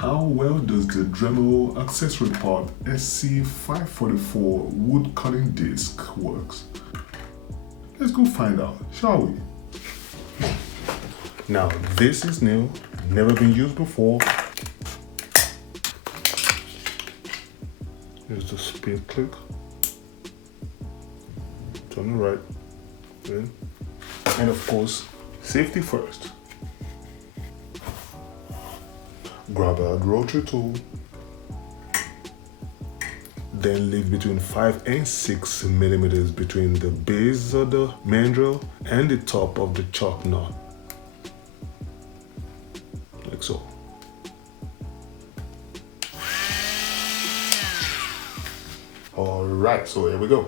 How well does the Dremel accessory part SC544 wood cutting disc works? Let's go find out, shall we? Now this is new, never been used before. Here's the speed click. Turn it right, in. And of course, safety first. Grab a rotary tool, then leave between 5 and 6 millimeters between the base of the mandrel and the top of the chock nut, like so. All right, so here we go.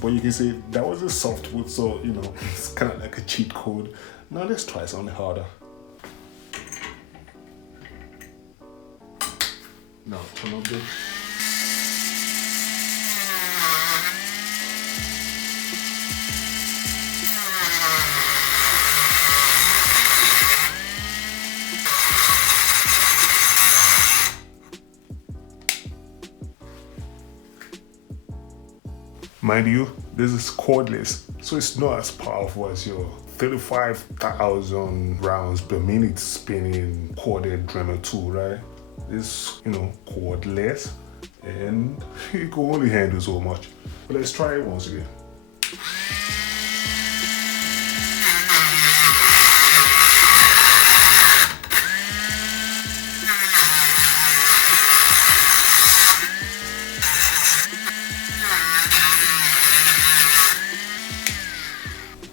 But you can see that was a softwood, so you know, it's kind of like a cheat code. Now let's try something harder. Now turn up this. Mind you, this is cordless, so it's not as powerful as your 35,000 rounds per minute spinning corded Dremel tool, right? This, you know, cordless, and it can only handle so much. But let's try it once again.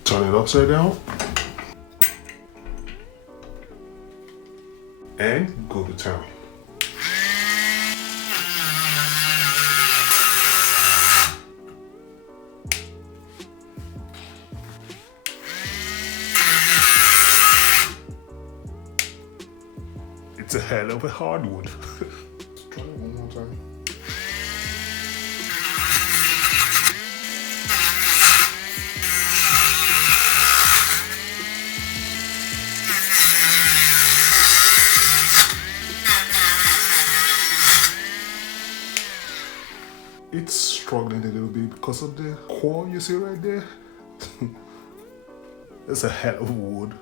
Turn it upside down and go to town. It's a hell of a hardwood. Let's try it one more time. It's struggling a little bit because of the core you see right there. It's a hell of wood.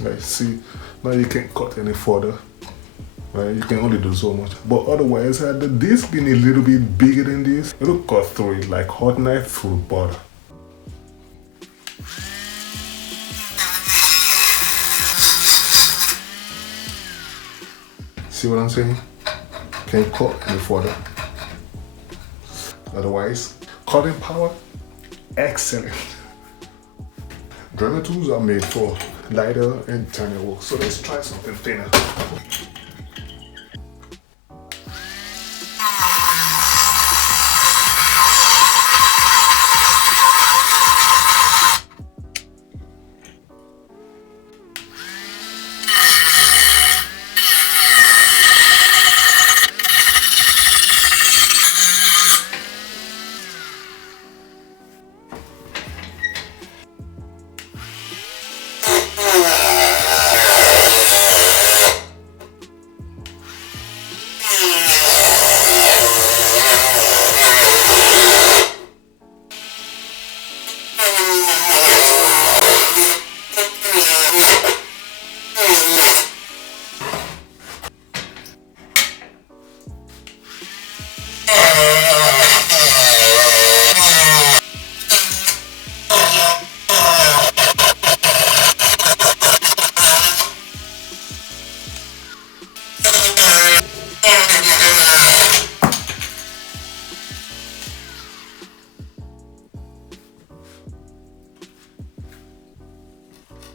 Right, see, now you can't cut any further. Right, you can only do so much. But otherwise, had the disc been a little bit bigger than this, it'll cut through it like hot knife through butter. See what I'm saying? Can't cut any further. Otherwise, cutting power, excellent. Dremel tools are made for lighter and tinier work, so let's try something thinner.